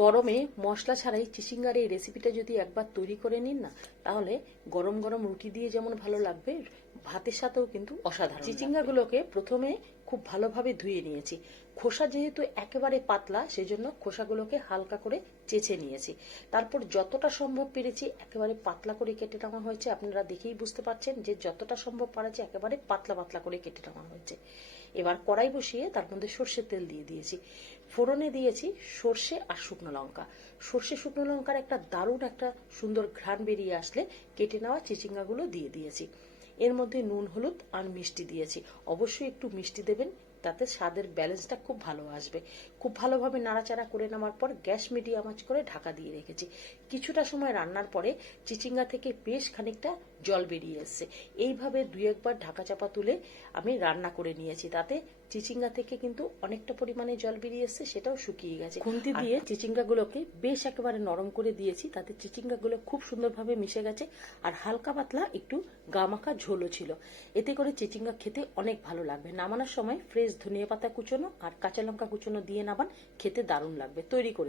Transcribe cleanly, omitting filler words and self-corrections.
গরমে মশলা ছাড়াই চিচিঙ্গার এই রেসিপিটা যদি একবার তৈরি করে নিন না, তাহলে গরম গরম রুটি দিয়ে যেমন ভালো লাগবে, ভাতের সাথেও কিন্তু অসাধারণ। চিচিঙ্গাগুলোকে প্রথমে খুব ভালোভাবে ধুয়ে নিয়েছি। খোসা যেহেতু একেবারে পাতলা, সেজন্য খোসাগুলোকে হালকা করে চেঁচে নিয়েছি। তারপর যতটা সম্ভব পেরেছি একেবারে পাতলা করে কেটে নেওয়া হয়েছে। আপনারা দেখেই বুঝতে পারছেন যে যতটা সম্ভব পারেছি একেবারে পাতলা পাতলা করে কেটে নেওয়া হয়েছে। এবার কড়াই বসিয়ে তার মধ্যে সর্ষের তেল দিয়ে দিয়েছি। ফোড়নে দিয়েছি সর্ষে আর শুকনো লঙ্কা। সর্ষে শুকনো লঙ্কার একটা দারুণ একটা সুন্দর ঘ্রাণ বেরিয়ে আসলে কেটে নেওয়া চিচিঙ্গাগুলো দিয়ে দিয়েছি। এর মধ্যে নুন, হলুদ আর মিষ্টি দিয়েছি। অবশ্যই একটু মিষ্টি দেবেন, তাতে স্বাদের ব্যালেন্সটা খুব ভালো আসবে। খুব ভালোভাবে নাড়াচাড়া করে নেওয়ার পর গ্যাস মিডিয়াম আঁচ করে ঢাকা দিয়ে রেখেছি। কিছুটা সময় রান্নার পরে চিচিঙ্গা থেকে বেশ খানিকটা জল বেরিয়ে এসছে। এইভাবে দুই একবার ঢাকা চাপা তুলে আমি রান্না করে নিয়েছি। তাতে চিচিঙ্গা থেকে কিন্তু অনেকটা পরিমাণে জল বেরিয়ে এসছে, সেটাও শুকিয়ে গেছে। খুন্তি দিয়ে চিচিঙ্গাগুলোকে বেশ একেবারে নরম করে দিয়েছি, তাতে চিচিঙ্গাগুলো খুব সুন্দরভাবে মিশে গেছে। আর হালকা পাতলা একটু গামাখা ঝোলও ছিল। এতে করে চিচিঙ্গা খেতে অনেক ভালো লাগবে। নামানোর সময় ফ্রেশ ধনিয়া পাতা কুচোনো আর কাঁচা লঙ্কা কুচোনো দিয়ে নামান, খেতে দারুণ লাগবে। তৈরি করে